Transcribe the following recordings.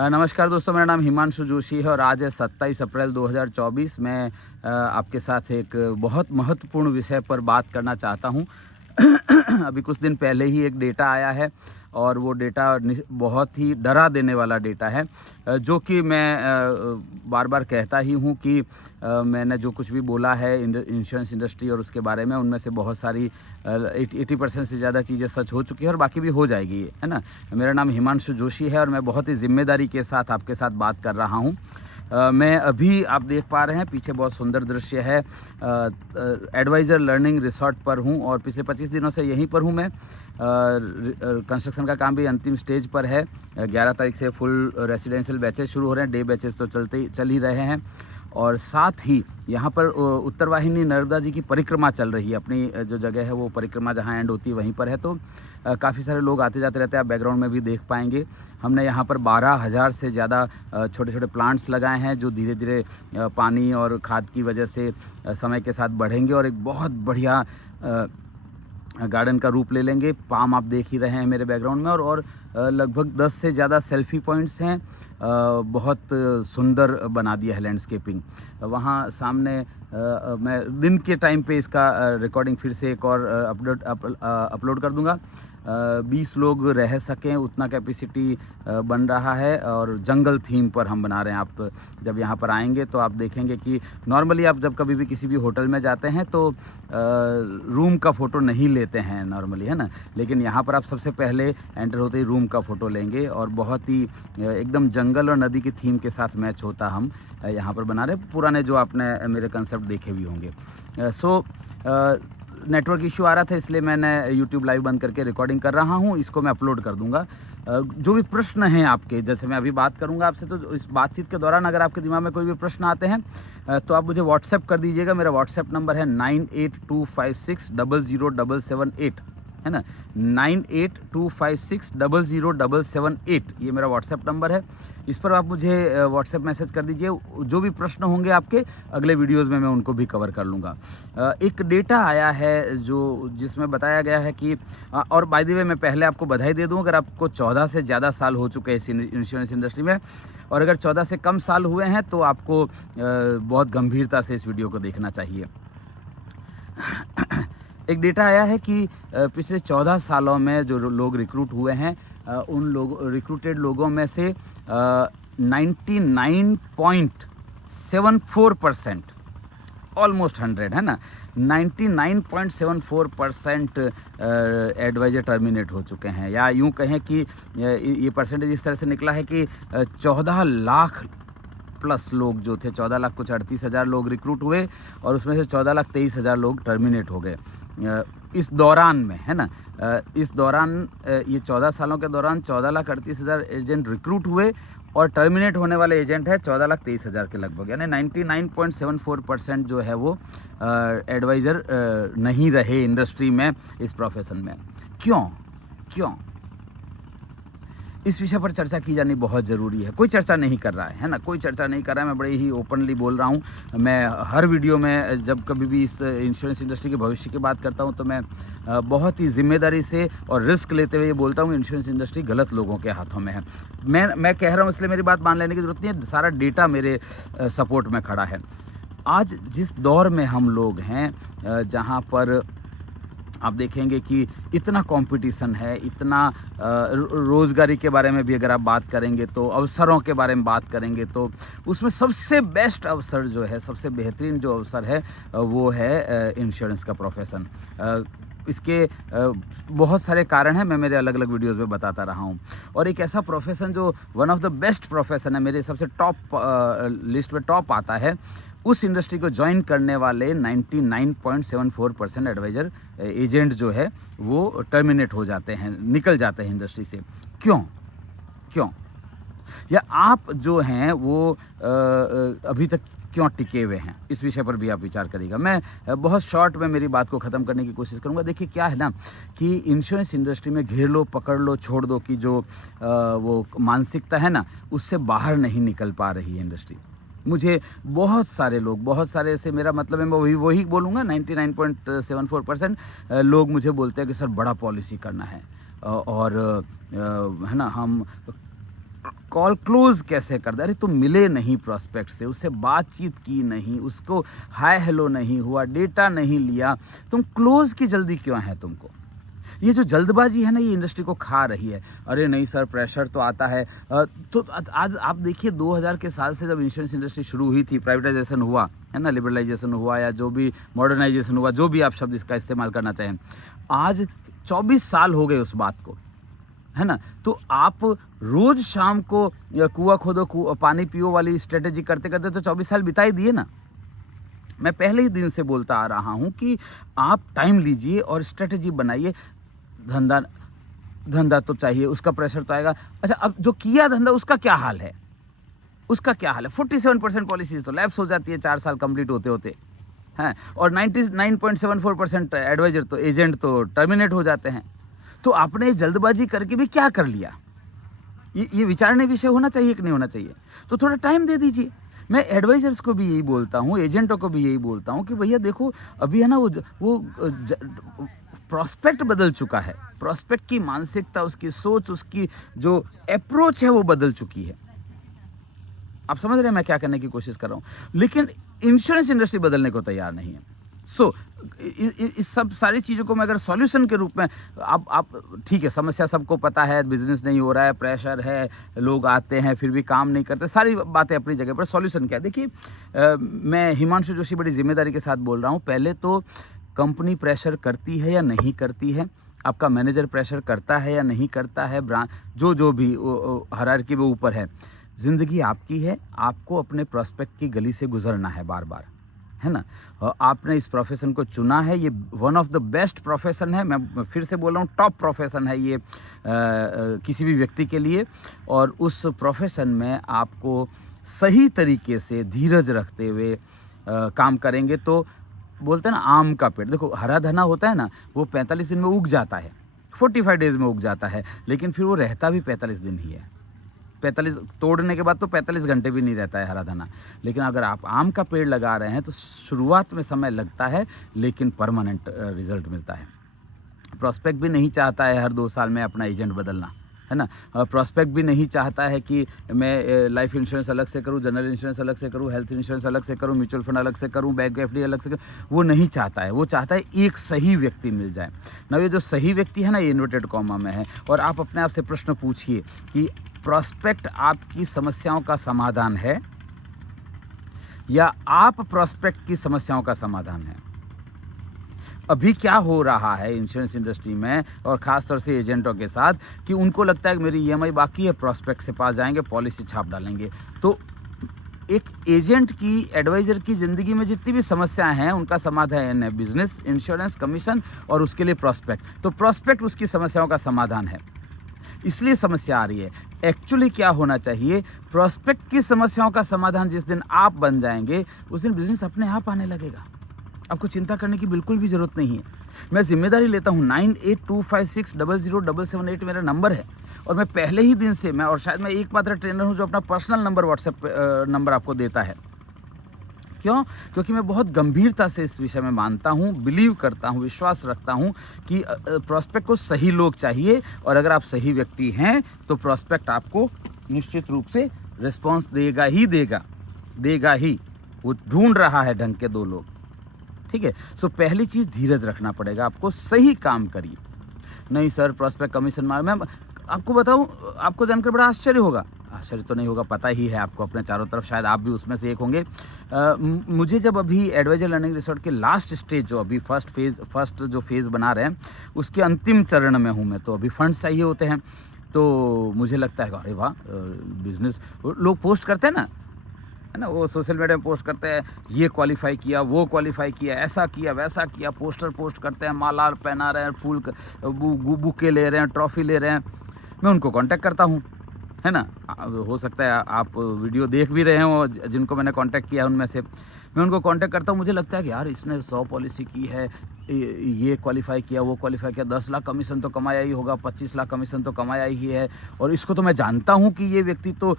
नमस्कार दोस्तों, मेरा नाम हिमांशु जोशी है और आज है 27 अप्रैल 2024। मैं आपके साथ एक बहुत महत्वपूर्ण विषय पर बात करना चाहता हूं। अभी कुछ दिन पहले ही एक डेटा आया है और वो डेटा बहुत ही डरा देने वाला डेटा है, जो कि मैं बार बार कहता ही हूँ कि मैंने जो कुछ भी बोला है इंश्योरेंस इंडस्ट्री और उसके बारे में, उनमें से बहुत सारी 80% से ज़्यादा चीज़ें सच हो चुकी है और बाकी भी हो जाएगी, है ना। मेरा नाम हिमांशु जोशी है और मैं बहुत ही ज़िम्मेदारी के साथ आपके साथ बात कर रहा हूँ। मैं अभी आप देख पा रहे हैं पीछे बहुत सुंदर दृश्य है। एडवाइज़र लर्निंग रिसोर्ट पर हूँ और पिछले 25 दिनों से यहीं पर हूँ मैं। कंस्ट्रक्शन का काम भी अंतिम स्टेज पर है। 11 तारीख से फुल रेसिडेंशियल बैचेस शुरू हो रहे हैं। डे बैचेस तो चल ही रहे हैं और साथ ही यहाँ पर उत्तर वाहिनी नर्मदा जी की परिक्रमा चल रही है। अपनी जो जगह है वो परिक्रमा जहाँ एंड होती है वहीं पर है, तो काफ़ी सारे लोग आते जाते रहते हैं। आप बैकग्राउंड में भी देख पाएंगे। हमने यहाँ पर 12,000 से ज़्यादा छोटे छोटे प्लांट्स लगाए हैं, जो धीरे धीरे पानी और खाद की वजह से समय के साथ बढ़ेंगे और एक बहुत बढ़िया गार्डन का रूप ले लेंगे। पाम आप देख ही रहे हैं मेरे बैकग्राउंड में और लगभग 10 से ज़्यादा सेल्फी पॉइंट्स हैं। बहुत सुंदर बना दिया है लैंडस्केपिंग। वहाँ सामने मैं दिन के टाइम पे इसका रिकॉर्डिंग फिर से एक और अपलोड कर दूँगा। 20 लोग रह सकें उतना कैपेसिटी बन रहा है और जंगल थीम पर हम बना रहे हैं। आप जब यहाँ पर आएंगे तो आप देखेंगे कि नॉर्मली आप जब कभी भी किसी भी होटल में जाते हैं तो रूम का फ़ोटो नहीं लेते हैं नॉर्मली, है ना, लेकिन यहाँ पर आप सबसे पहले एंटर होते ही रूम का फ़ोटो लेंगे और बहुत ही एकदम जंगल और नदी की थीम के साथ मैच होता हम यहाँ पर बना रहे हैं। पुराने जो आपने मेरे कंसेप्ट देखे भी होंगे। नेटवर्क इशू आ रहा था, इसलिए मैंने YouTube लाइव बंद करके रिकॉर्डिंग कर रहा हूँ। इसको मैं अपलोड कर दूंगा। जो भी प्रश्न हैं आपके, जैसे मैं अभी बात करूंगा आपसे, तो इस बातचीत के दौरान अगर आपके दिमाग में कोई भी प्रश्न आते हैं तो आप मुझे व्हाट्सएप कर दीजिएगा। मेरा व्हाट्सएप नंबर है 9825600778, है ना, 9825600778। ये मेरा व्हाट्सएप नंबर है। इस पर आप मुझे व्हाट्सएप मैसेज कर दीजिए। जो भी प्रश्न होंगे आपके, अगले वीडियोस में मैं उनको भी कवर कर लूँगा। एक डेटा आया है जिसमें बताया गया है कि और बाय द वे मैं पहले आपको बधाई दे दूं अगर आपको 14 से ज़्यादा साल हो चुके हैं इस इंश्योरेंस इंडस्ट्री में, और अगर 14 से कम साल हुए हैं तो आपको बहुत गंभीरता से इस वीडियो को देखना चाहिए। एक डेटा आया है कि पिछले 14 सालों में जो लोग रिक्रूट हुए हैं, उन रिक्रूटेड लोगों में से 99.74%, ऑलमोस्ट 100, है ना, 99.74% एडवाइजर टर्मिनेट हो चुके हैं। या यूँ कहें कि ये परसेंटेज इस तरह से निकला है कि 14 लाख प्लस लोग जो थे, 14 लाख कुछ 38,000 लोग रिक्रूट हुए और उसमें से 14,23,000 लोग टर्मिनेट हो गए इस दौरान में, है ना। इस दौरान ये 14 सालों के दौरान 14,38,000 एजेंट रिक्रूट हुए और टर्मिनेट होने वाले एजेंट है 14,23,000 के लगभग, यानी 99.74% जो है वो एडवाइज़र नहीं रहे इंडस्ट्री में, इस प्रोफेशन में। क्यों इस विषय पर चर्चा की जानी बहुत ज़रूरी है। कोई चर्चा नहीं कर रहा है ना, कोई चर्चा नहीं कर रहा है। मैं बड़े ही ओपनली बोल रहा हूँ। मैं हर वीडियो में जब कभी भी इस इंश्योरेंस इंडस्ट्री के भविष्य की बात करता हूँ तो मैं बहुत ही जिम्मेदारी से और रिस्क लेते हुए ये बोलता हूँ, इंश्योरेंस इंडस्ट्री गलत लोगों के हाथों में है। मैं कह रहा हूँ इसलिए मेरी बात मान लेने की ज़रूरत नहीं है। सारा डेटा मेरे सपोर्ट में खड़ा है। आज जिस दौर में हम लोग हैं, जहाँ पर आप देखेंगे कि इतना कंपटीशन है, इतना रोज़गारी के बारे में भी अगर आप बात करेंगे तो, अवसरों के बारे में बात करेंगे तो, उसमें सबसे बेस्ट अवसर जो है, सबसे बेहतरीन जो अवसर है वो है इंश्योरेंस का प्रोफेशन। इसके बहुत सारे कारण हैं, मैं मेरे अलग अलग वीडियोस में बताता रहा हूं। और एक ऐसा प्रोफेशन जो one of the best profession है, मेरे सबसे टॉप लिस्ट में टॉप आता है, उस इंडस्ट्री को ज्वाइन करने वाले 99.74% एडवाइज़र एजेंट जो है वो टर्मिनेट हो जाते हैं, निकल जाते हैं इंडस्ट्री से। क्यों या आप जो हैं वो अभी तक क्यों टिके हुए हैं, इस विषय पर भी आप विचार करिएगा। मैं बहुत शॉर्ट में मेरी बात को ख़त्म करने की कोशिश करूंगा। देखिए क्या है ना कि इंश्योरेंस इंडस्ट्री में घेर लो, पकड़ लो, छोड़ दो की जो वो मानसिकता है ना, उससे बाहर नहीं निकल पा रही है इंडस्ट्री। मुझे बहुत सारे लोग, बहुत सारे से मेरा मतलब है, मैं वही बोलूँगा, 99.74% लोग मुझे बोलते हैं कि सर बड़ा पॉलिसी करना है और है ना, हम कॉल क्लोज कैसे कर दे। अरे तुम मिले नहीं प्रॉस्पेक्ट से, उससे बातचीत की नहीं, उसको हाय हेलो नहीं हुआ, डेटा नहीं लिया, तुम क्लोज की जल्दी क्यों है तुमको? ये जो जल्दबाजी है ना, ये इंडस्ट्री को खा रही है। अरे नहीं सर, प्रेशर तो आता है। तो आज आप देखिए 2000 के साल से जब इंश्योरेंस इंडस्ट्री शुरू हुई थी, प्राइवेटाइजेशन हुआ है ना, लिबरलाइजेशन हुआ या जो भी मॉडर्नाइजेशन हुआ, जो भी आप शब्द इसका इस्तेमाल करना चाहें, आज 24 साल हो गए उस बात को, है ना। तो आप रोज़ शाम को कुआं खोदो पानी पियो वाली स्ट्रेटेजी करते करते तो 24 साल बिता ही दिए ना। मैं पहले ही दिन से बोलता आ रहा हूँ कि आप टाइम लीजिए और स्ट्रेटेजी बनाइए। धंधा तो चाहिए, उसका प्रेशर तो आएगा। अच्छा, अब जो किया धंधा उसका क्या हाल है? उसका क्या हाल है? 47% पॉलिसीज तो लैप्स हो जाती है 4 साल कंप्लीट होते होते हैं, और 99.74% एडवाइजर तो एजेंट तो टर्मिनेट हो जाते हैं। तो आपने जल्दबाजी करके भी क्या कर लिया? ये विचारने विषय होना चाहिए कि नहीं होना चाहिए? तो थोड़ा टाइम दे दीजिए। मैं एडवाइजर्स को भी यही बोलता हूँ, एजेंटों को भी यही बोलता हूँ कि भैया देखो, अभी है ना वो प्रॉस्पेक्ट बदल चुका है। प्रॉस्पेक्ट की मानसिकता, उसकी सोच, उसकी जो अप्रोच है वो बदल चुकी है। आप समझ रहे हैं मैं क्या करने की कोशिश कर रहा हूँ? लेकिन इंश्योरेंस इंडस्ट्री बदलने को तैयार नहीं है। इस सब सारी चीज़ों को मैं अगर सॉल्यूशन के रूप में, आप ठीक है, समस्या सबको पता है, बिजनेस नहीं हो रहा है, प्रेशर है, लोग आते हैं फिर भी काम नहीं करते, सारी बातें अपनी जगह पर। सॉल्यूशन क्या है? देखिए, मैं हिमांशु जोशी बड़ी जिम्मेदारी के साथ बोल रहा हूँ। पहले तो कंपनी प्रेशर करती है या नहीं करती है, आपका मैनेजर प्रेशर करता है या नहीं करता है, जो भी हायरार्की में ऊपर है, ज़िंदगी आपकी है। आपको अपने प्रॉस्पेक्ट की गली से गुजरना है बार बार, है ना। आपने इस प्रोफेशन को चुना है, ये one of the best profession है। मैं फिर से बोल रहा हूँ, टॉप प्रोफेशन है ये किसी भी व्यक्ति के लिए। और उस प्रोफेशन में आपको सही तरीके से धीरज रखते हुए काम करेंगे तो बोलते हैं ना, आम का पेड़, देखो हरा धना होता है ना, वो 45 दिन में उग जाता है, 45 डेज़ में उग जाता है, लेकिन फिर वो रहता भी 45 दिन ही है। 45 तोड़ने के बाद तो 45 घंटे भी नहीं रहता है हरा धना। लेकिन अगर आप आम का पेड़ लगा रहे हैं तो शुरुआत में समय लगता है, लेकिन परमानेंट रिजल्ट मिलता है। प्रॉस्पेक्ट भी नहीं चाहता है हर 2 साल में अपना एजेंट बदलना, है ना। प्रॉस्पेक्ट भी नहीं चाहता है कि मैं लाइफ इंश्योरेंस अलग से करूं, जनरल इंश्योरेंस अलग से करूं, हेल्थ इंश्योरेंस अलग से करूं, म्यूचुअल फंड अलग से करूं, बैंक एफडी अलग से करूं। वो नहीं चाहता है। वो चाहता है एक सही व्यक्ति मिल जाए ना। ये जो सही व्यक्ति है ना, ये इन्वर्टेड कॉमा में है। और आप अपने आप से प्रश्न पूछिए कि प्रॉस्पेक्ट आपकी समस्याओं का समाधान है या आप प्रॉस्पेक्ट की समस्याओं का समाधान है? अभी क्या हो रहा है इंश्योरेंस इंडस्ट्री में और ख़ासतौर से एजेंटों के साथ कि उनको लगता है कि मेरी ईएमआई बाकी है, प्रॉस्पेक्ट से पास जाएंगे, पॉलिसी छाप डालेंगे। तो एक एजेंट की, एडवाइज़र की ज़िंदगी में जितनी भी समस्याएं हैं उनका समाधान है बिजनेस, इंश्योरेंस, कमीशन और उसके लिए प्रॉस्पेक्ट। तो प्रॉस्पेक्ट उसकी समस्याओं का समाधान है, इसलिए समस्या आ रही है। एक्चुअली क्या होना चाहिए, प्रॉस्पेक्ट की समस्याओं का समाधान जिस दिन आप बन जाएंगे उस दिन बिजनेस अपने आप आने लगेगा। आपको चिंता करने की बिल्कुल भी ज़रूरत नहीं है। मैं जिम्मेदारी लेता हूँ। 9825600778 मेरा नंबर है और मैं पहले ही दिन से, और शायद मैं एकमात्र ट्रेनर हूँ जो अपना पर्सनल नंबर व्हाट्सएप नंबर आपको देता है। क्यों? क्योंकि मैं बहुत गंभीरता से इस विषय में मानता हूँ, बिलीव करता हूँ, विश्वास रखता हूँ कि प्रॉस्पेक्ट को सही लोग चाहिए, और अगर आप सही व्यक्ति हैं तो प्रॉस्पेक्ट आपको निश्चित रूप से रिस्पॉन्स देगा ही। वो ढूंढ रहा है ढंग के 2 लोग, ठीक है। सो पहली चीज़, धीरज रखना पड़ेगा आपको, सही काम करिए। नहीं सर, प्रॉस्पेक्ट कमीशन मार, मैं आपको बताऊँ, आपको जानकर बड़ा आश्चर्य होगा। आश्चर्य तो नहीं होगा, पता ही है आपको अपने चारों तरफ, शायद आप भी उसमें से एक होंगे। मुझे जब अभी एडवाइजर लर्निंग रिसोर्ट के लास्ट स्टेज, जो अभी फर्स्ट जो फेज़ बना रहे हैं उसके अंतिम चरण में हूँ मैं, तो अभी फंड्स चाहिए होते हैं। तो मुझे लगता है अरे वाह, बिजनेस, लोग पोस्ट करते हैं ना, है ना, वो सोशल मीडिया में पोस्ट करते हैं, ये क्वालिफाई किया, वो क्वालिफाई किया, ऐसा किया, वैसा किया, पोस्टर पोस्ट करते हैं, माला पहना रहे हैं, फूल बुके ले रहे हैं, ट्रॉफी ले रहे हैं। मैं उनको कांटेक्ट करता हूँ, है ना। हो सकता है आप वीडियो देख भी रहे हो, जिनको मैंने कांटेक्ट किया उनमें से मैं उनको कांटेक्ट करता हूँ। मुझे लगता है कि यार इसने 100 पॉलिसी की है, ये क्वालिफाई किया, वो क्वालिफाई किया, 10 लाख कमीशन तो कमाया ही होगा, 25 लाख कमीशन तो कमाया ही है, और इसको तो मैं जानता हूँ कि ये व्यक्ति तो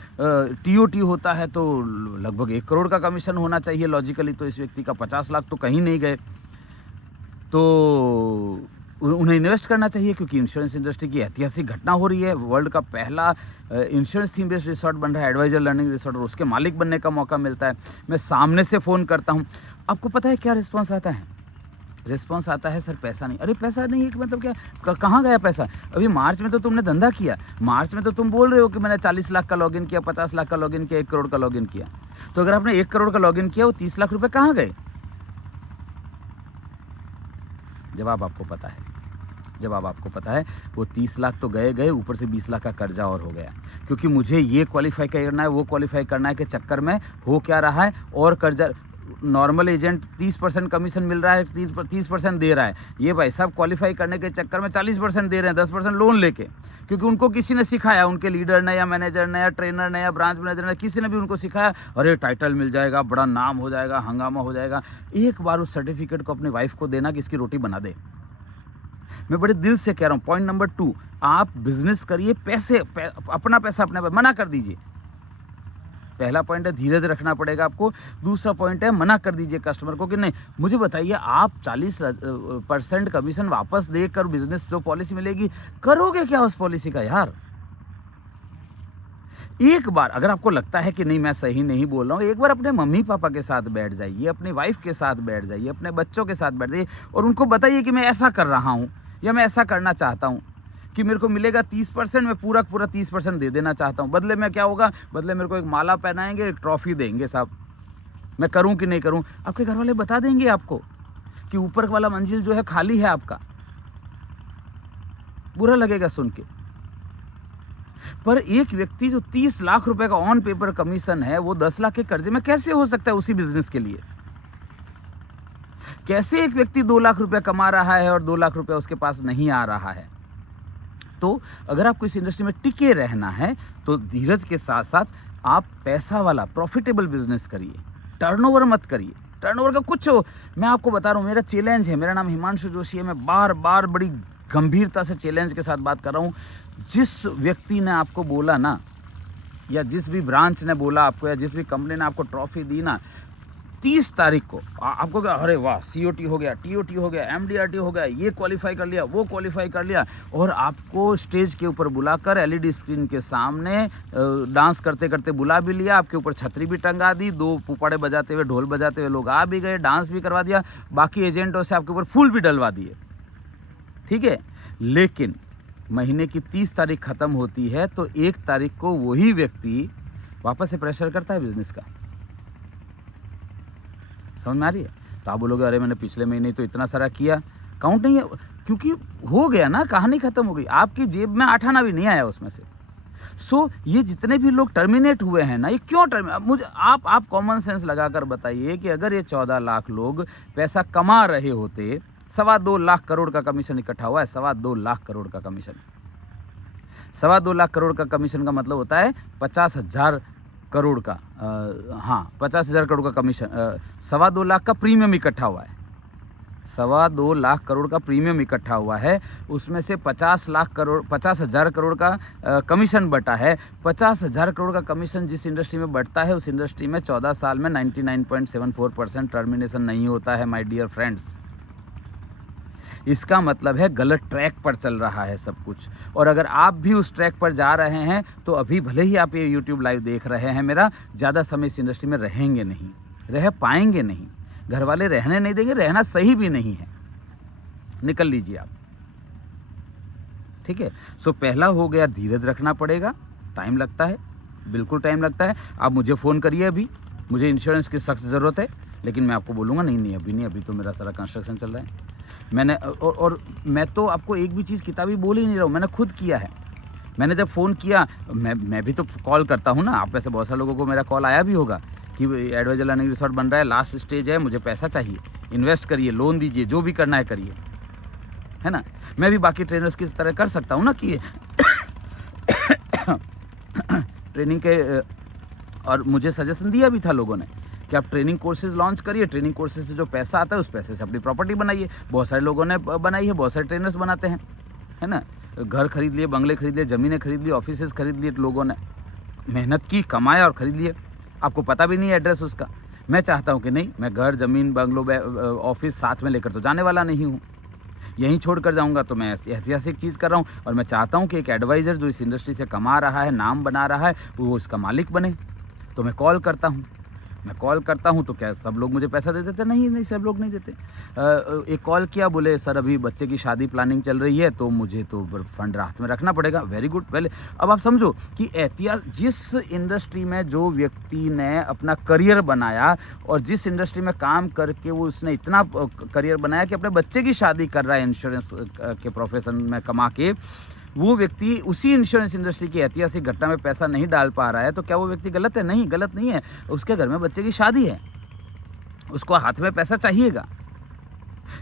टीओटी होता है तो लगभग 1 करोड़ का कमीशन होना चाहिए लॉजिकली, तो इस व्यक्ति का 50 लाख तो कहीं नहीं गए। तो उन्हें इन्वेस्ट करना चाहिए, क्योंकि इंश्योरेंस इंडस्ट्री की ऐतिहासिक घटना हो रही है। वर्ल्ड का पहला इंश्योरेंस थीम बेस्ड रिसोर्ट बन रहा है, एडवाइजर लर्निंग रिसोर्ट, और उसके मालिक बनने का मौका मिलता है। मैं सामने से फ़ोन करता हूँ, आपको पता है क्या रिस्पॉन्स आता है? रिस्पॉन्स आता है, सर पैसा नहीं। अरे पैसा नहीं है कि मतलब क्या, कहाँ गया पैसा? अभी मार्च में तो तुमने धंधा किया, मार्च में तो तुम बोल रहे हो कि मैंने 40 लाख का लॉगिन किया, 50 लाख का लॉगिन किया, 1 करोड़ का लॉगिन किया। तो अगर आपने 1 करोड़ का लॉगिन किया, वो 30 लाख रुपए कहाँ गए? जवाब आपको पता है, जवाब आपको पता है, वो 30 लाख तो गए, ऊपर से 20 लाख का कर्जा और हो गया, क्योंकि मुझे ये क्वालिफाई करना है, वो क्वालिफाई करना है के चक्कर में हो क्या रहा है, और कर्जा। नॉर्मल एजेंट 30% कमीशन मिल रहा है, 30% दे रहा है, ये भाई साहब क्वालिफाई करने के चक्कर में 40% दे रहे हैं, 10% लोन लेके, क्योंकि उनको किसी ने सिखाया, उनके लीडर ने या मैनेजर ने या ट्रेनर ने या ब्रांच मैनेजर ने, किसी ने भी उनको सिखाया, अरे टाइटल मिल जाएगा, बड़ा नाम हो जाएगा, हंगामा हो जाएगा। एक बार उस सर्टिफिकेट को अपनी वाइफ को देना कि इसकी रोटी बना दे। मैं बड़े दिल से कह रहा हूँ। पॉइंट नंबर 2, आप बिजनेस करिए, अपना पैसा अपने पर मना कर दीजिए। पहला पॉइंट है धीरज रखना पड़ेगा आपको। दूसरा पॉइंट है मना कर दीजिए कस्टमर को कि नहीं, मुझे बताइए आप 40% कमीशन वापस देकर बिजनेस जो पॉलिसी मिलेगी, करोगे क्या उस पॉलिसी का यार? एक बार अगर आपको लगता है कि नहीं मैं सही नहीं बोल रहा हूँ, एक बार अपने मम्मी पापा के साथ बैठ जाइए, अपनी वाइफ के साथ बैठ जाइए, अपने बच्चों के साथ बैठ जाइए और उनको बताइए कि मैं ऐसा कर रहा हूँ या मैं ऐसा करना चाहता हूँ कि मेरे को मिलेगा 30%, मैं पूरा 30% दे देना चाहता हूँ। बदले में क्या होगा? बदले मेरे को एक माला पहनाएंगे, एक ट्रॉफी देंगे साहब। मैं करूँ कि नहीं करूँ? आपके घर वाले बता देंगे आपको कि ऊपर वाला मंजिल जो है खाली है आपका। बुरा लगेगा सुन के, पर एक व्यक्ति जो 30 लाख रुपए का ऑन पेपर कमीशन है, वो 10 लाख के कर्जे में कैसे हो सकता है उसी बिजनेस के लिए? कैसे एक व्यक्ति 2 लाख रुपए कमा रहा है और 2 लाख रुपए उसके पास नहीं आ रहा है? तो अगर आपको इस इंडस्ट्री में टिके रहना है तो धीरज के साथ साथ आप पैसा वाला प्रॉफिटेबल बिजनेस करिए, टर्नओवर मत करिए। टर्नओवर का कुछ हो, मैं आपको बता रहा हूँ, मेरा चैलेंज है, मेरा नाम हिमांशु जोशी है, मैं बार बार बड़ी गंभीरता से चैलेंज के साथ बात कर रहा हूँ। जिस व्यक्ति ने आपको बोला ना, या जिस भी ब्रांच ने बोला आपको, या जिस भी कंपनी ने आपको ट्रॉफी दी ना, 30 तारीख को आपको क्या, अरे वाह COT हो गया, TOT हो गया, MDRT हो गया, ये क्वालिफाई कर लिया, वो क्वालिफाई कर लिया, और आपको स्टेज के ऊपर बुलाकर LED स्क्रीन के सामने डांस करते करते बुला भी लिया, आपके ऊपर छतरी भी टंगा दी, 2 पुपाड़े बजाते हुए, ढोल बजाते हुए लोग आ भी गए, डांस भी करवा दिया, बाकी एजेंटों से आपके ऊपर फूल भी डलवा दिए, ठीक है। लेकिन महीने की 30 तारीख ख़त्म होती है तो 1 तारीख को वही व्यक्ति वापस से प्रेशर करता है बिजनेस का। समझ में आ रही है? तो आप बोलोगे अरे मैंने पिछले महीने तो इतना सारा किया, काउंट नहीं है, क्योंकि हो गया ना, कहानी खत्म हो गई, आपकी जेब में 8 आना भी नहीं आया उसमें से। सो ये जितने भी लोग टर्मिनेट हुए हैं ना, ये क्यों टर्मिनेट? मुझे आप कॉमन सेंस लगाकर बताइए कि अगर ये 14 लाख लोग पैसा कमा रहे होते, 2.25 लाख करोड़ का कमीशन इकट्ठा हुआ है, 2.25 लाख करोड़ का कमीशन। 2.25 लाख करोड़ का कमीशन का मतलब होता है 50,000 करोड़ का, हाँ 50,000 करोड़ का कमीशन, 2.25 लाख का प्रीमियम इकट्ठा हुआ है, 2.25 लाख करोड़ का प्रीमियम इकट्ठा हुआ है, उसमें से 50,000 करोड़ का कमीशन बटा है। 50,000 करोड़ का कमीशन जिस इंडस्ट्री में बढ़ता है, उस इंडस्ट्री में 14 साल में 99.74% टर्मिनेशन नहीं होता है माय डियर फ्रेंड्स। इसका मतलब है गलत ट्रैक पर चल रहा है सब कुछ। और अगर आप भी उस ट्रैक पर जा रहे हैं तो अभी भले ही आप ये YouTube लाइव देख रहे हैं मेरा, ज़्यादा समय इस इंडस्ट्री में रहेंगे नहीं, रह पाएंगे नहीं, घर वाले रहने नहीं देंगे, रहना सही भी नहीं है, निकल लीजिए आप, ठीक है। सो पहला हो गया, धीरज रखना पड़ेगा, टाइम लगता है, बिल्कुल टाइम लगता है। आप मुझे फ़ोन करिए, अभी मुझे इंश्योरेंस की सख्त ज़रूरत है, लेकिन मैं आपको बोलूँगा नहीं अभी नहीं, अभी तो मेरा सारा कंस्ट्रक्शन चल रहा है। मैंने और मैं तो आपको एक भी चीज़ किताबी बोल ही नहीं रहा हूँ, मैंने खुद किया है। मैंने जब फ़ोन किया, मैं भी तो कॉल करता हूँ ना, आप वैसे बहुत सारे लोगों को मेरा कॉल आया भी होगा कि एडवाइजर लर्निंग रिसोर्ट बन रहा है, लास्ट स्टेज है, मुझे पैसा चाहिए, इन्वेस्ट करिए, लोन दीजिए, जो भी करना है करिए, है ना। मैं भी बाकी ट्रेनर्स की तरह कर सकता हूँ ना कि ट्रेनिंग के, और मुझे सजेशन दिया भी था लोगों ने कि आप ट्रेनिंग कोर्सेज लॉन्च करिए, ट्रेनिंग कोर्सेज से जो पैसा आता है उस पैसे से अपनी प्रॉपर्टी बनाइए। बहुत सारे लोगों ने बनाई है, बहुत सारे ट्रेनर्स बनाते हैं, है ना। घर खरीद लिए, बंगले खरीद लिए, ज़मीनें खरीद ली, ऑफिसेज खरीद लिए, लोगों ने मेहनत की, कमाया और ख़रीद लिए, आपको पता भी नहीं एड्रेस उसका। मैं चाहता हूँ कि नहीं, मैं घर, ज़मीन, बंगलो, ऑफिस साथ में लेकर तो जाने वाला नहीं हूँ, यहीं छोड़ कर जाऊँगा तो मैं ऐतिहासिक चीज़ कर रहा हूँ और मैं चाहता हूँ कि एक एडवाइज़र जो इस इंडस्ट्री से कमा रहा है, नाम बना रहा है, वो इसका मालिक बने। तो मैं कॉल करता हूँ तो क्या सब लोग मुझे पैसा दे देते? नहीं, सब लोग नहीं देते। एक कॉल किया, बोले सर अभी बच्चे की शादी प्लानिंग चल रही है तो मुझे तो फंड राहत में रखना पड़ेगा। Very good. पहले अब आप समझो कि जिस इंडस्ट्री में जो व्यक्ति ने अपना करियर बनाया और जिस इंडस्ट्री में काम करके वो उसने इतना करियर बनाया कि अपने बच्चे की शादी कर रहा है इंश्योरेंस के प्रोफेशन में कमा के, वो व्यक्ति उसी इंश्योरेंस इंडस्ट्री की ऐतिहासिक घटना में पैसा नहीं डाल पा रहा है, तो क्या वो व्यक्ति गलत है? नहीं, गलत नहीं है। उसके घर में बच्चे की शादी है, उसको हाथ में पैसा चाहिएगा।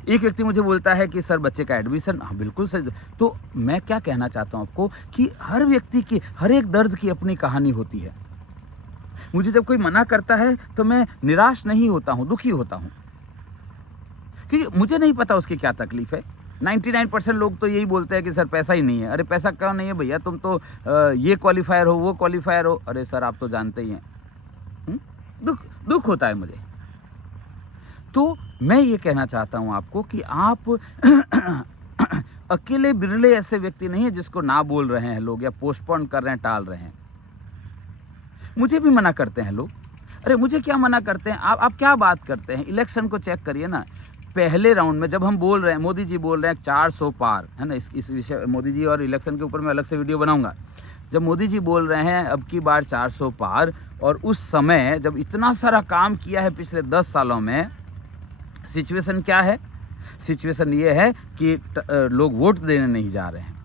एक व्यक्ति मुझे बोलता है कि सर बच्चे का एडमिशन, हाँ बिल्कुल सही। तो मैं क्या कहना चाहता हूँ आपको कि हर व्यक्ति की, हर एक दर्द की अपनी कहानी होती है। मुझे जब कोई मना करता है तो मैं निराश नहीं होता हूँ, दुखी होता हूँ, क्योंकि मुझे नहीं पता उसकी क्या तकलीफ है। 99% लोग तो यही बोलते हैं कि सर पैसा ही नहीं है। अरे पैसा क्यों नहीं है भैया, तुम तो ये क्वालिफायर हो, वो क्वालिफायर हो। अरे सर आप तो जानते ही हैं। दुख होता है मुझे। तो मैं ये कहना चाहता हूँ आपको कि आप अकेले बिरले ऐसे व्यक्ति नहीं है जिसको ना बोल रहे हैं लोग या पोस्टपोन कर रहे हैं, टाल रहे हैं। मुझे भी मना करते हैं लोग। अरे मुझे क्या मना करते हैं? आप क्या बात करते हैं? इलेक्शन को चेक करिए ना। पहले राउंड में जब हम बोल रहे हैं, मोदी जी बोल रहे हैं 400 पार, है ना। इस विषय मोदी जी और इलेक्शन के ऊपर मैं अलग से वीडियो बनाऊंगा। जब मोदी जी बोल रहे हैं अब की बार 400 पार, और उस समय जब इतना सारा काम किया है पिछले 10 सालों में, सिचुएशन क्या है? सिचुएशन ये है कि लोग वोट देने नहीं जा रहे हैं।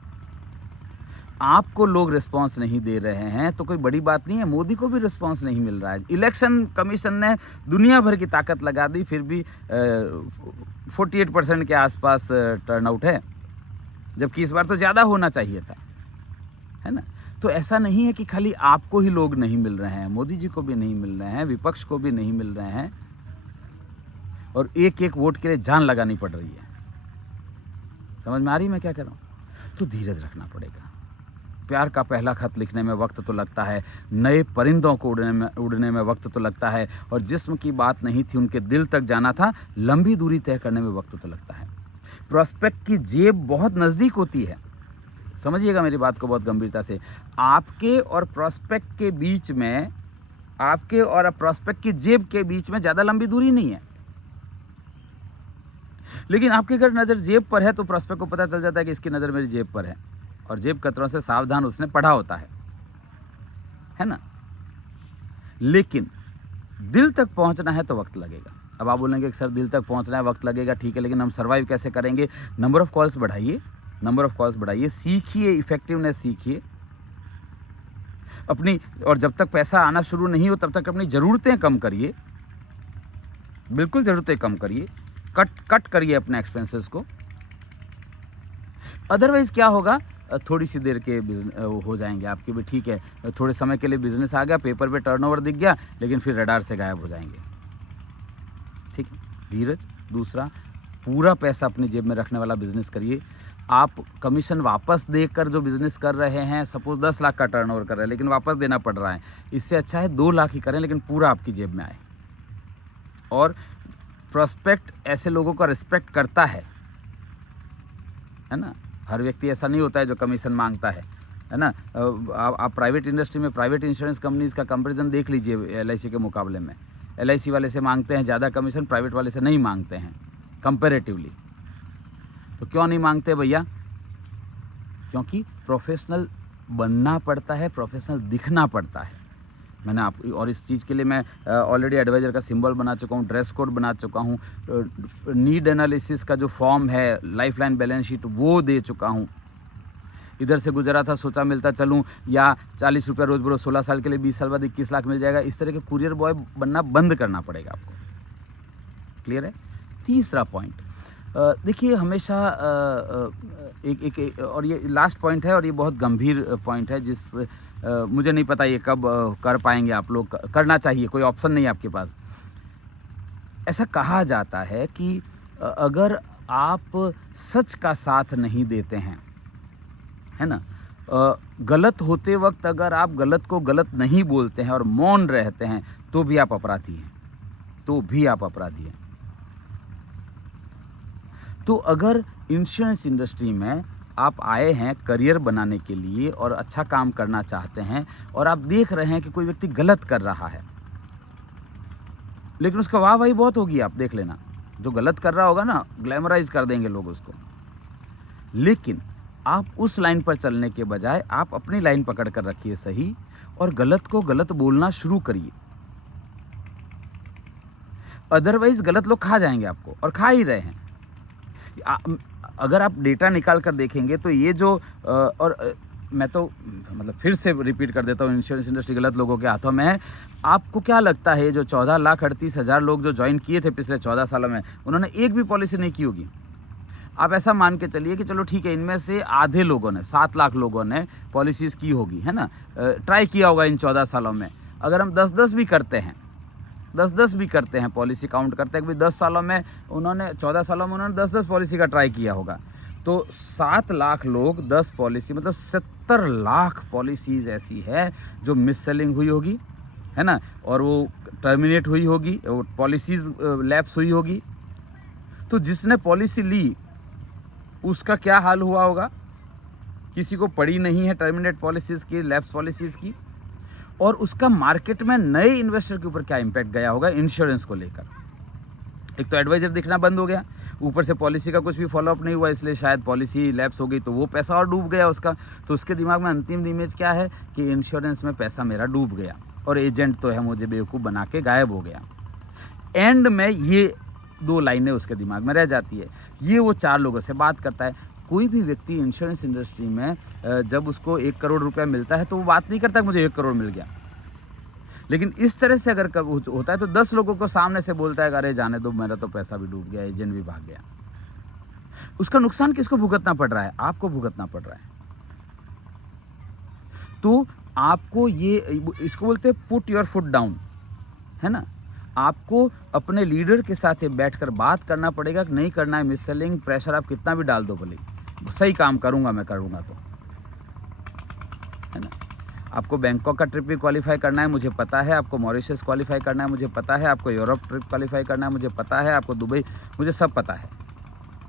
आपको लोग रिस्पांस नहीं दे रहे हैं तो कोई बड़ी बात नहीं है। मोदी को भी रिस्पांस नहीं मिल रहा है। इलेक्शन कमीशन ने दुनिया भर की ताकत लगा दी, फिर भी 48% के आसपास टर्नआउट है, जबकि इस बार तो ज़्यादा होना चाहिए था, है ना। तो ऐसा नहीं है कि खाली आपको ही लोग नहीं मिल रहे हैं, मोदी जी को भी नहीं मिल रहे हैं, विपक्ष को भी नहीं मिल रहे हैं, और एक एक वोट के लिए जान लगानी पड़ रही है। समझ में आ रही मैं क्या कह रहा हूँ? तो धीरज रखना पड़ेगा। प्यार का पहला खत लिखने में वक्त तो लगता है, नए परिंदों को उड़ने में वक्त तो लगता है, और जिस्म की बात नहीं थी उनके दिल तक जाना था, लंबी दूरी तय करने में वक्त तो लगता है। प्रॉस्पेक्ट की जेब बहुत नज़दीक होती है। समझिएगा मेरी बात को बहुत गंभीरता से। आपके और प्रॉस्पेक्ट के बीच में, आपके और प्रॉस्पेक्ट की जेब के बीच में ज़्यादा लंबी दूरी नहीं है। लेकिन आपकी अगर नज़र जेब पर है तो प्रॉस्पेक्ट को पता चल जाता है कि इसकी नज़र मेरी जेब पर है, और जेब कतरों से सावधान उसने पढ़ा होता है ना। लेकिन दिल तक पहुंचना है तो वक्त लगेगा। अब आप बोलेंगे कि सर दिल तक पहुंचना है वक्त लगेगा, ठीक है, लेकिन हम सर्वाइव कैसे करेंगे? नंबर ऑफ कॉल्स बढ़ाइए, सीखिए, इफेक्टिवनेस सीखिए अपनी, और जब तक पैसा आना शुरू नहीं हो तब तक अपनी ज़रूरतें कम करिए, बिल्कुल ज़रूरतें कम करिए, कट करिए अपने एक्सपेंसेस को। अदरवाइज़ क्या होगा, थोड़ी सी देर के हो जाएंगे आपके भी, ठीक है, थोड़े समय के लिए बिजनेस आ गया, पेपर पे टर्नओवर दिख गया, लेकिन फिर रडार से गायब हो जाएंगे। ठीक है, धीरज। दूसरा, पूरा पैसा अपनी जेब में रखने वाला बिजनेस करिए। आप कमीशन वापस देकर जो बिजनेस कर रहे हैं, सपोज 10 लाख का टर्नओवर कर रहे हैं लेकिन वापस देना पड़ रहा है, इससे अच्छा है 2 लाख ही करें लेकिन पूरा आपकी जेब में आए। और प्रोस्पेक्ट ऐसे लोगों का रिस्पेक्ट करता है ना। हर व्यक्ति ऐसा नहीं होता है जो कमीशन मांगता है ना। आप प्राइवेट इंडस्ट्री में प्राइवेट इंश्योरेंस कंपनीज़ का कंपैरिजन देख लीजिए LIC के मुकाबले में। LIC वाले से मांगते हैं ज़्यादा कमीशन, प्राइवेट वाले से नहीं मांगते हैं कंपैरेटिवली। तो क्यों नहीं मांगते भैया? क्योंकि प्रोफेशनल बनना पड़ता है, प्रोफेशनल दिखना पड़ता है। मैंने आप, और इस चीज़ के लिए मैं ऑलरेडी एडवाइज़र का सिंबल बना चुका हूँ, ड्रेस कोड बना चुका हूँ, नीड एनालिसिस का जो फॉर्म है, लाइफलाइन बैलेंस शीट वो दे चुका हूँ। इधर से गुजरा था, सोचा मिलता चलूँ, या 40 रुपये रोज़ बरोज़ 16 साल के लिए 20 साल बाद 21 लाख मिल जाएगा, इस तरह के कुरियर बॉय बनना बंद करना पड़ेगा आपको। क्लियर है? तीसरा पॉइंट, देखिए हमेशा एक और ये लास्ट पॉइंट है, और ये बहुत गंभीर पॉइंट है, जिस मुझे नहीं पता ये कब कर पाएंगे आप लोग। करना चाहिए, कोई ऑप्शन नहीं है आपके पास। ऐसा कहा जाता है कि अगर आप सच का साथ नहीं देते हैं, है ना, गलत होते वक्त अगर आप गलत को गलत नहीं बोलते हैं और मौन रहते हैं, तो भी आप अपराधी हैं, तो अगर इंश्योरेंस इंडस्ट्री में आप आए हैं करियर बनाने के लिए और अच्छा काम करना चाहते हैं और आप देख रहे हैं कि कोई व्यक्ति गलत कर रहा है, लेकिन उसका वाह वाही बहुत होगी, आप देख लेना, जो गलत कर रहा होगा ना ग्लैमराइज कर देंगे लोग उसको। लेकिन आप उस लाइन पर चलने के बजाय आप अपनी लाइन पकड़ कर रखिए सही, और गलत को गलत बोलना शुरू करिए। अदरवाइज गलत लोग खा जाएंगे आपको, और खा ही रहे हैं। अगर आप डेटा निकाल कर देखेंगे तो ये जो मैं तो मतलब फिर से रिपीट कर देता हूँ, इंश्योरेंस इंडस्ट्री गलत लोगों के हाथों में है। आपको क्या लगता है जो 14,38,000 लोग जो ज्वाइन किए थे पिछले 14 सालों में, उन्होंने एक भी पॉलिसी नहीं की होगी? आप ऐसा मान के चलिए कि चलो ठीक है, इनमें से आधे लोगों ने, 7 लाख लोगों ने पॉलिसीज़ की होगी, है ना, ट्राई किया होगा इन 14 सालों में। अगर हम 10-10 भी करते हैं, 10-10 भी करते हैं, पॉलिसी काउंट करते हैं कि 10 सालों में उन्होंने, 14 सालों में उन्होंने 10-10 पॉलिसी का ट्राई किया होगा, तो 7 लाख लोग 10 पॉलिसी, मतलब 70 लाख पॉलिसीज़ ऐसी है जो मिस सेलिंग हुई होगी, है ना, और वो टर्मिनेट हुई होगी, वो पॉलिसीज़ लैप्स हुई होगी। तो जिसने पॉलिसी ली उसका क्या हाल हुआ होगा? किसी को पड़ी नहीं है टर्मिनेट पॉलिसीज़ की, लैप्स पॉलिसीज़ की, और उसका मार्केट में नए इन्वेस्टर के ऊपर क्या इम्पैक्ट गया होगा इंश्योरेंस को लेकर? एक तो एडवाइजर दिखना बंद हो गया, ऊपर से पॉलिसी का कुछ भी फॉलोअप नहीं हुआ, इसलिए शायद पॉलिसी लैप्स हो गई, तो वो पैसा और डूब गया उसका। तो उसके दिमाग में अंतिम इमेज क्या है कि इंश्योरेंस में पैसा मेरा डूब गया और एजेंट तो है मुझे बेवकूफ़ बना के गायब हो गया। एंड में ये 2 लाइनें उसके दिमाग में रह जाती है। ये वो 4 लोगों से बात करता है। कोई भी व्यक्ति इंश्योरेंस इंडस्ट्री में जब उसको 1 करोड़ रुपया मिलता है तो वो बात नहीं करता कि मुझे 1 करोड़ मिल गया। लेकिन इस तरह से अगर कब होता है तो 10 लोगों को सामने से बोलता है कि अरे जाने दो, मेरा तो पैसा भी डूब गया, एजेंट भी भाग गया। उसका नुकसान किसको भुगतना पड़ रहा है? आपको भुगतना पड़ रहा है। तो आपको ये, इसको बोलते हैं पुट योर फुट डाउन, है ना। आपको अपने लीडर के साथ ये बैठकर बात करना पड़ेगा कि नहीं करना है मिस सेलिंग, प्रेशर आप कितना भी डाल दो, भले सही काम करूंगा मैं, करूंगा तो, है ना। आपको बैंकॉक का ट्रिप भी क्वालिफाई करना है, मुझे पता है। आपको मॉरिशस क्वालिफाई करना है, मुझे पता है। आपको यूरोप ट्रिप क्वालिफाई करना है, मुझे पता है। आपको दुबई, मुझे सब पता है।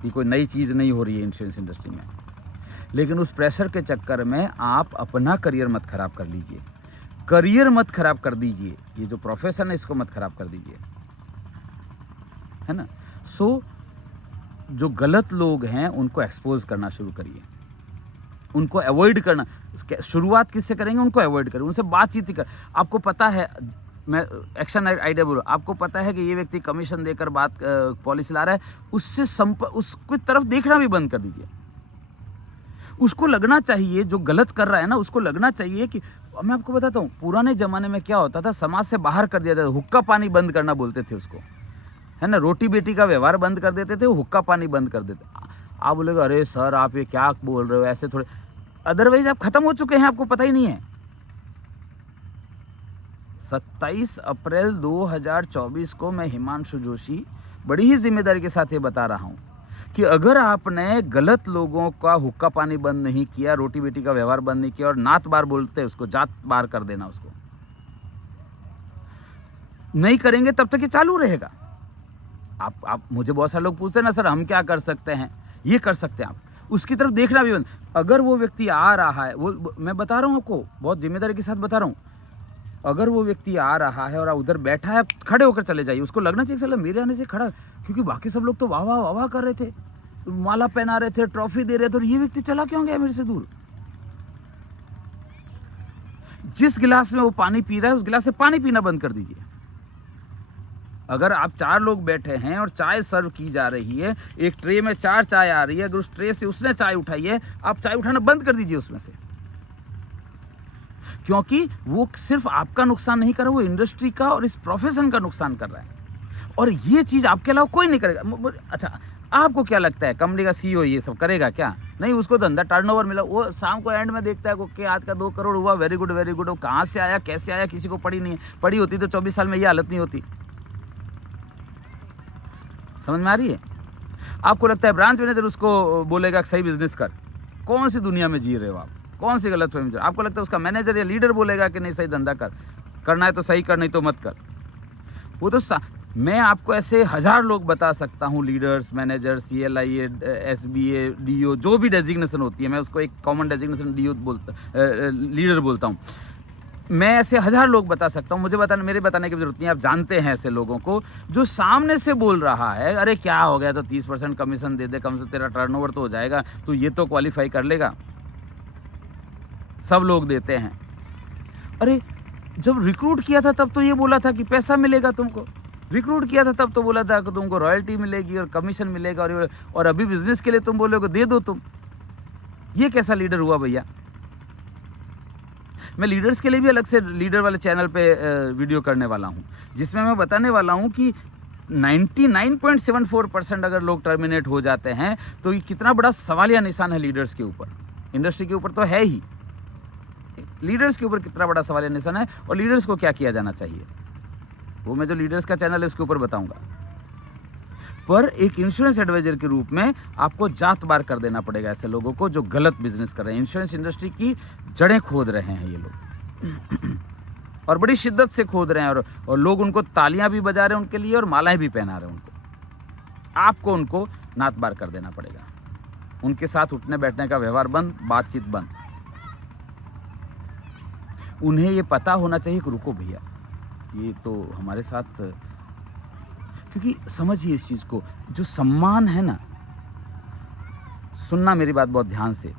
ये कोई नई चीज़ नहीं हो रही है इंश्योरेंस इंडस्ट्री में। लेकिन उस प्रेशर के चक्कर में आप अपना करियर मत खराब कर लीजिए, करियर मत खराब कर दीजिए। ये जो प्रोफेशन है इसको मत खराब कर दीजिए, है ना। सो जो गलत लोग हैं उनको एक्सपोज करना शुरू करिए, उनको अवॉइड करना। शुरुआत किससे करेंगे? उनको अवॉइड करें, उनसे बातचीत कर। आपको पता है, मैं एक्शन आइडिया बोलूँ, आपको पता है कि ये व्यक्ति कमीशन देकर बात पॉलिसी ला रहा है, उससे उसकी तरफ देखना भी बंद कर दीजिए। उसको लगना चाहिए, जो गलत कर रहा है ना, उसको लगना चाहिए कि, मैं आपको बताता हूँ, पुराने ज़माने में क्या होता था, समाज से बाहर कर दिया जाता था, हुक्का पानी बंद करना बोलते थे उसको, है ना। रोटी बेटी का व्यवहार बंद कर देते थे, हुक्का पानी बंद कर देते। आप बोलेगा अरे सर आप ये क्या बोल रहे हो, ऐसे थोड़े, अदरवाइज आप खत्म हो चुके हैं, आपको पता ही नहीं है। 27 अप्रैल 2024 को मैं हिमांशु जोशी बड़ी ही जिम्मेदारी के साथ ये बता रहा हूँ कि अगर आपने गलत लोगों का हुक्का पानी बंद नहीं किया, रोटी बेटी का व्यवहार बंद नहीं किया, और नात बार बोलते हैं उसको, जात बार कर देना उसको नहीं करेंगे, तब तक ये चालू रहेगा। आप मुझे बहुत सारे लोग पूछते हैं ना, सर हम क्या कर सकते हैं? ये कर सकते हैं आप, उसकी तरफ देखना भी बंद। अगर वो व्यक्ति आ रहा है, वो मैं बता रहा हूँ आपको, बहुत जिम्मेदारी के साथ बता रहा हूँ, अगर वो व्यक्ति आ रहा है और उधर बैठा है, खड़े होकर चले जाइए। उसको लगना चाहिए चलो मेरे आने से खड़ा, क्योंकि बाकी सब लोग तो वाह वाह वाह वाह कर रहे थे, माला पहना रहे थे, ट्रॉफी दे रहे थे, और ये व्यक्ति चला क्यों गया मेरे से दूर? जिस गिलास में वो पानी पी रहा है उस गिलास से पानी पीना बंद कर दीजिए। अगर आप 4 लोग बैठे हैं और चाय सर्व की जा रही है, एक ट्रे में 4 चाय आ रही है, अगर उस ट्रे से उसने चाय उठाई है, आप चाय उठाना बंद कर दीजिए उसमें से, क्योंकि वो सिर्फ आपका नुकसान नहीं कर रहा, वो इंडस्ट्री का और इस प्रोफेशन का नुकसान कर रहा है, और ये चीज़ आपके अलावा कोई नहीं करेगा। अच्छा, आपको क्या लगता है कंपनी का CEO ये सब करेगा क्या? नहीं, उसको धंधा टर्नओवर मिला, वो शाम को एंड में देखता है कि आज का 2 करोड़ हुआ, वेरी गुड वेरी गुड। वो कहाँ से आया, कैसे आया, किसी को पड़ी नहीं है। पड़ी होती तो 24 साल में ये हालत नहीं होती। समझ में आ रही है? आपको लगता है ब्रांच मैनेजर उसको बोलेगा कि सही बिजनेस कर? कौन सी दुनिया में जी रहे हो आप? कौन सी गलत फहमी? आपको लगता है उसका मैनेजर या लीडर बोलेगा कि नहीं सही धंधा कर, करना है तो सही कर, नहीं तो मत कर? वो तो मैं आपको ऐसे 1000 लोग बता सकता हूँ, leaders, manager, CLIA, SBA, DO, जो भी डेजिग्नेशन होती है, मैं उसको एक कॉमन डेजिग्नेशन लीडर बोलता हूँ। मैं ऐसे 1000 लोग बता सकता हूँ, मेरे बताने की जरूरत नहीं, आप जानते हैं ऐसे लोगों को जो सामने से बोल रहा है, अरे क्या हो गया, तो 30% कमीशन दे दे, कम से तेरा टर्नओवर तो हो जाएगा, तो ये तो क्वालिफाई कर लेगा। सब लोग देते हैं। अरे जब रिक्रूट किया था तब तो ये बोला था कि पैसा मिलेगा तुमको, रिक्रूट किया था तब तो बोला था कि तुमको रॉयल्टी मिलेगी और कमीशन मिलेगा, और अभी बिजनेस के लिए तुम बोलोगे दे दो तुम। ये कैसा लीडर हुआ भैया? मैं लीडर्स के लिए भी अलग से लीडर वाले चैनल पे वीडियो करने वाला हूँ, जिसमें मैं बताने वाला हूँ कि 99.74% अगर लोग टर्मिनेट हो जाते हैं तो ये कितना बड़ा सवालिया निशान है लीडर्स के ऊपर। इंडस्ट्री के ऊपर तो है ही, लीडर्स के ऊपर कितना बड़ा सवालिया निशान है, और लीडर्स को क्या किया जाना चाहिए वो मैं जो लीडर्स का चैनल है उसके ऊपर बताऊंगा। पर एक इंश्योरेंस एडवाइजर के रूप में आपको जात बार कर देना पड़ेगा ऐसे लोगों को जो गलत बिजनेस कर रहे हैं, इंश्योरेंस इंडस्ट्री की जड़ें खोद रहे हैं ये लोग और बड़ी शिद्दत से खोद रहे हैं, और लोग उनको तालियां भी बजा रहे हैं उनके लिए और मालाएं भी पहना रहे हैं उनको। आपको उनको नात बार कर देना पड़ेगा, उनके साथ उठने बैठने का व्यवहार बंद, बातचीत बंद। उन्हें ये पता होना चाहिए कि रुको भैया, ये तो हमारे साथ, क्योंकि समझिए इस चीज़ को, जो सम्मान है ना, सुनना मेरी बात बहुत ध्यान से,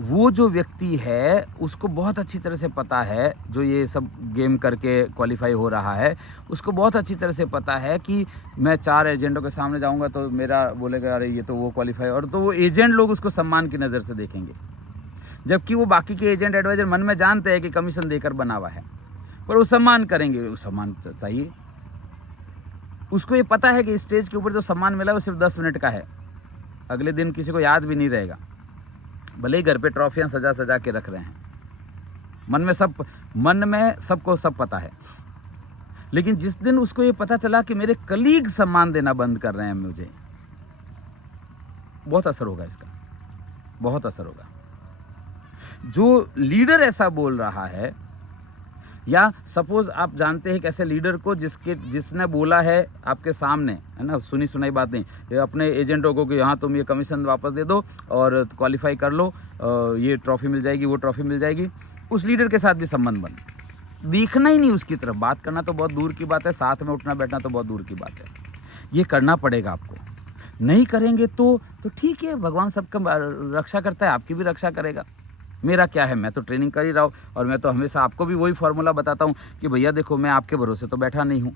वो जो व्यक्ति है उसको बहुत अच्छी तरह से पता है, जो ये सब गेम करके क्वालिफाई हो रहा है, उसको बहुत अच्छी तरह से पता है कि मैं 4 एजेंटों के सामने जाऊंगा तो मेरा बोलेगा अरे ये तो वो क्वालिफाई, और तो वो एजेंट लोग उसको सम्मान की नज़र से देखेंगे, जबकि वो बाकी के एजेंट एडवाइजर मन में जानते हैं कि कमीशन देकर बना हुआ है, पर वो सम्मान करेंगे। वो सम्मान चाहिए, उसको ये पता है कि स्टेज के ऊपर जो सम्मान मिला वो सिर्फ 10 मिनट का है, अगले दिन किसी को याद भी नहीं रहेगा। भले ही घर पे ट्रॉफियाँ सजा सजा के रख रहे हैं, मन में सबको सब पता है, लेकिन जिस दिन उसको ये पता चला कि मेरे कलीग सम्मान देना बंद कर रहे हैं मुझे, बहुत असर होगा इसका, बहुत असर होगा। जो लीडर ऐसा बोल रहा है, या सपोज आप जानते हैं कैसे लीडर को जिसने बोला है आपके सामने, है ना, सुनी सुनाई बात नहीं, ये अपने एजेंटों को कि हाँ तुम ये कमीशन वापस दे दो और क्वालिफाई कर लो, ये ट्रॉफी मिल जाएगी, वो ट्रॉफी मिल जाएगी, उस लीडर के साथ भी संबंध बन, दिखना ही नहीं उसकी तरफ, बात करना तो बहुत दूर की बात है, साथ में उठना बैठना तो बहुत दूर की बात है। ये करना पड़ेगा आपको, नहीं करेंगे तो ठीक है, भगवान सबका रक्षा करता है, आपकी भी रक्षा करेगा। मेरा क्या है, मैं तो ट्रेनिंग कर ही रहा हूँ, और मैं तो हमेशा आपको भी वही फार्मूला बताता हूँ कि भैया देखो मैं आपके भरोसे तो बैठा नहीं हूँ।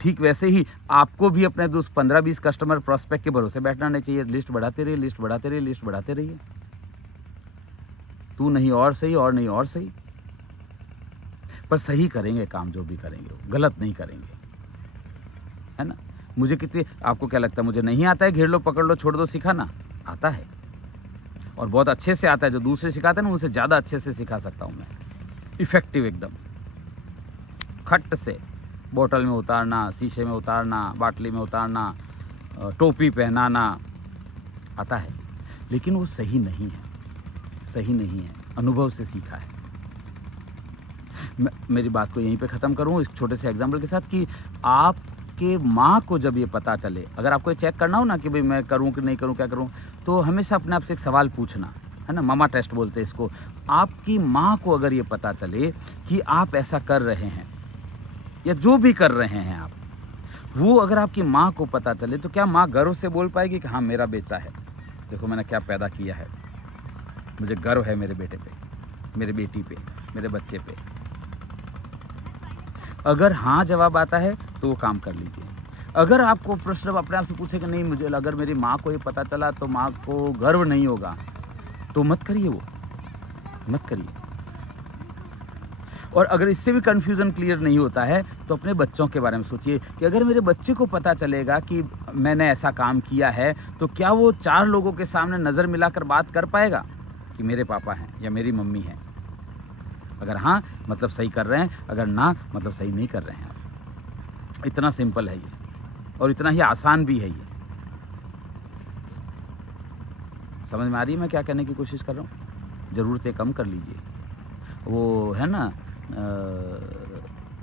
ठीक वैसे ही आपको भी अपने 15-20 कस्टमर प्रोस्पेक्ट के भरोसे बैठना नहीं चाहिए। लिस्ट बढ़ाते रहिए, लिस्ट बढ़ाते रहिए, लिस्ट बढ़ाते रहिए। तू नहीं और सही, और नहीं और सही, पर सही करेंगे काम, जो भी करेंगे गलत नहीं करेंगे, है ना। मुझे कितनी, आपको क्या लगता है मुझे नहीं आता है घेर लो पकड़ लो छोड़ दो सिखाना? आता है, और बहुत अच्छे से आता है। जो दूसरे सिखाते हैं ना उनसे ज़्यादा अच्छे से सिखा सकता हूँ मैं, इफ़ेक्टिव एकदम। खट से बोतल में उतारना, शीशे में उतारना, बाटली में उतारना, टोपी पहनाना आता है, लेकिन वो सही नहीं है, सही नहीं है, अनुभव से सीखा है। मेरी बात को यहीं पे ख़त्म करूँ इस छोटे से एग्जाम्पल के साथ कि आपके माँ को जब ये पता चले, अगर आपको ये चेक करना हो ना कि भाई मैं करूँ कि नहीं करूँ, क्या करूँ, तो हमेशा अपने आप से एक सवाल पूछना, है ना, मामा टेस्ट बोलते हैं इसको। आपकी माँ को अगर ये पता चले कि आप ऐसा कर रहे हैं या जो भी कर रहे हैं आप, वो अगर आपकी माँ को पता चले तो क्या माँ गर्व से बोल पाएगी कि हाँ मेरा बेटा है, देखो मैंने क्या पैदा किया है, मुझे गर्व है मेरे बेटे पे, मेरे बेटी पे, मेरे बच्चे पे? अगर हाँ जवाब आता है तो वो काम कर लीजिए। अगर आपको प्रश्न अपने आप से पूछे कि नहीं मुझे, अगर मेरी माँ को ये पता चला तो माँ को गर्व नहीं होगा, तो मत करिए, वो मत करिए। और अगर इससे भी कन्फ्यूज़न क्लियर नहीं होता है तो अपने बच्चों के बारे में सोचिए कि अगर मेरे बच्चे को पता चलेगा कि मैंने ऐसा काम किया है तो क्या वो 4 लोगों के सामने नज़र मिलाकर बात कर पाएगा कि मेरे पापा हैं या मेरी मम्मी है? अगर हाँ मतलब सही कर रहे हैं, अगर ना मतलब सही नहीं कर रहे हैं आप। इतना सिंपल है ये, और इतना ही आसान भी है ये। समझ में आ रही है मैं क्या कहने की कोशिश कर रहा हूँ? ज़रूरतें कम कर लीजिए। वो है ना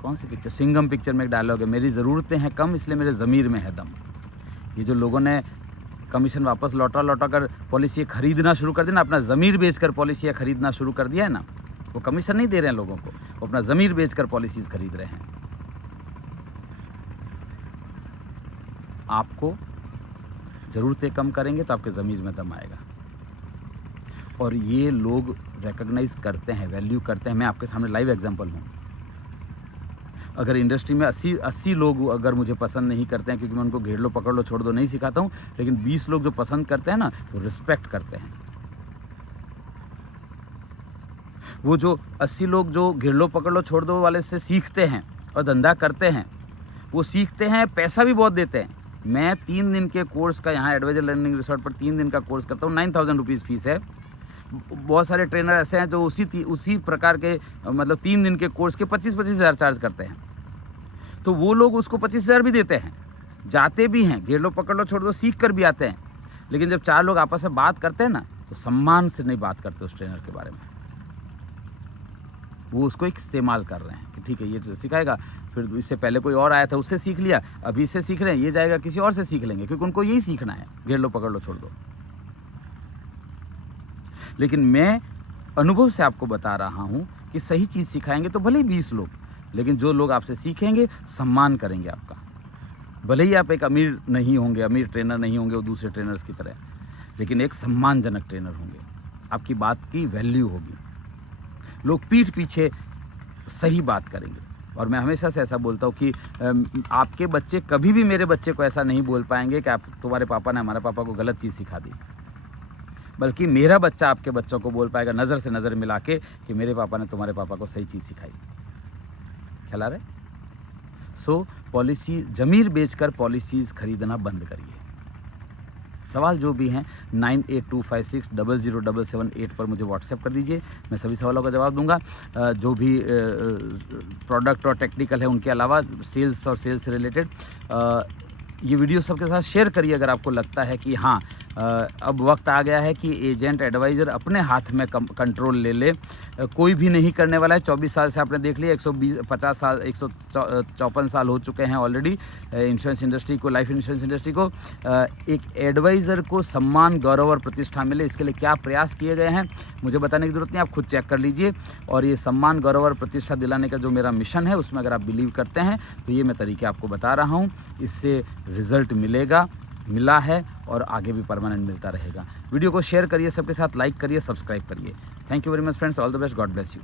कौन सी पिक्चर, सिंघम पिक्चर में एक डायलॉग है, मेरी ज़रूरतें हैं कम इसलिए मेरे ज़मीर में है दम। ये जो लोगों ने कमीशन वापस लौटा कर पॉलिसी खरीदना शुरू कर दी ना, अपना ज़मीर बेचकर पॉलिसियाँ खरीदना शुरू कर दिया है ना, वो कमीशन नहीं दे रहे हैं लोगों को, वो अपना ज़मीर बेचकर पॉलिसीज़ खरीद रहे हैं। आपको ज़रूरतें कम करेंगे तो आपके ज़मीर में दम आएगा, और ये लोग रिकॉग्नाइज़ करते हैं, वैल्यू करते हैं। मैं आपके सामने लाइव एग्जांपल हूँ। अगर इंडस्ट्री में 80 लोग अगर मुझे पसंद नहीं करते हैं, क्योंकि मैं उनको घेर लो पकड़ लो छोड़ दो नहीं सिखाता हूँ, लेकिन 20 लोग जो पसंद करते हैं ना, वो रिस्पेक्ट करते हैं। वो जो 80 लोग जो घेर लो पकड़ लो छोड़ दो वाले से सीखते हैं और धंधा करते हैं, वो सीखते हैं, पैसा भी बहुत देते हैं। मैं 3 दिन के कोर्स का यहाँ एडवाइजर लर्निंग रिसोर्ट पर 3 दिन का कोर्स करता हूँ, 9000 रुपीज़ फीस है। बहुत सारे ट्रेनर ऐसे हैं जो उसी प्रकार के मतलब 3 दिन के कोर्स के 25-25 हज़ार चार्ज करते हैं। तो वो लोग उसको 25 हज़ार भी देते हैं, जाते भी हैं, घेर लो पकड़ लो छोड़ दो सीख कर भी आते हैं। लेकिन जब 4 लोग आपस में बात करते हैं ना, तो सम्मान से नहीं बात करते उस ट्रेनर के बारे में। वो उसको एक इस्तेमाल कर रहे हैं कि ठीक है ये सिखाएगा, फिर इससे पहले कोई और आया था उससे सीख लिया, अभी इससे सीख रहे हैं, ये जाएगा किसी और से सीख लेंगे, क्योंकि उनको यही सीखना है, घेर लो पकड़ लो छोड़ दो। लेकिन मैं अनुभव से आपको बता रहा हूँ कि सही चीज़ सिखाएंगे तो भले ही 20 लोग, लेकिन जो लोग आपसे सीखेंगे सम्मान करेंगे आपका। भले ही आप एक अमीर नहीं होंगे, अमीर ट्रेनर नहीं होंगे वो दूसरे ट्रेनर्स की तरह, लेकिन एक सम्मानजनक ट्रेनर होंगे, आपकी बात की वैल्यू होगी। लोग पीठ पीछे सही बात करेंगे। और मैं हमेशा से ऐसा बोलता हूँ कि आपके बच्चे कभी भी मेरे बच्चे को ऐसा नहीं बोल पाएंगे कि तुम्हारे पापा ने हमारे पापा को गलत चीज़ सिखा दी, बल्कि मेरा बच्चा आपके बच्चों को बोल पाएगा नज़र से नज़र मिला के कि मेरे पापा ने तुम्हारे पापा को सही चीज़ सिखाई। ख्याल आ रहा है? सो पॉलिसी ज़मीर बेचकर पॉलिसीज़ खरीदना बंद करिए। सवाल जो भी हैं 9825600778 पर मुझे व्हाट्सएप कर दीजिए, मैं सभी सवालों का जवाब दूंगा। जो भी प्रोडक्ट और टेक्निकल है उनके अलावा सेल्स और सेल्स से रिलेटेड ये वीडियो सबके साथ शेयर करिए अगर आपको लगता है कि हाँ अब वक्त आ गया है कि एजेंट एडवाइज़र अपने हाथ में कंट्रोल ले ले। कोई भी नहीं करने वाला है। 24 साल से आपने देख लिया, 150 साल 154 साल हो चुके हैं ऑलरेडी इंश्योरेंस इंडस्ट्री को, लाइफ इंश्योरेंस इंडस्ट्री को। एक एडवाइज़र को सम्मान, गौरव और प्रतिष्ठा मिले, इसके लिए क्या प्रयास किए गए हैं मुझे बताने की ज़रूरत नहीं, आप खुद चेक कर लीजिए। और ये सम्मान, गौरव और प्रतिष्ठा दिलाने का जो मेरा मिशन है उसमें अगर आप बिलीव करते हैं तो ये मैं तरीके आपको बता रहा हूँ, इससे रिज़ल्ट मिलेगा, मिला है और आगे भी परमानेंट मिलता रहेगा। वीडियो को शेयर करिए, सबके साथ लाइक करिए, सब्सक्राइब करिए। Thank you very much friends, all the best, God bless you.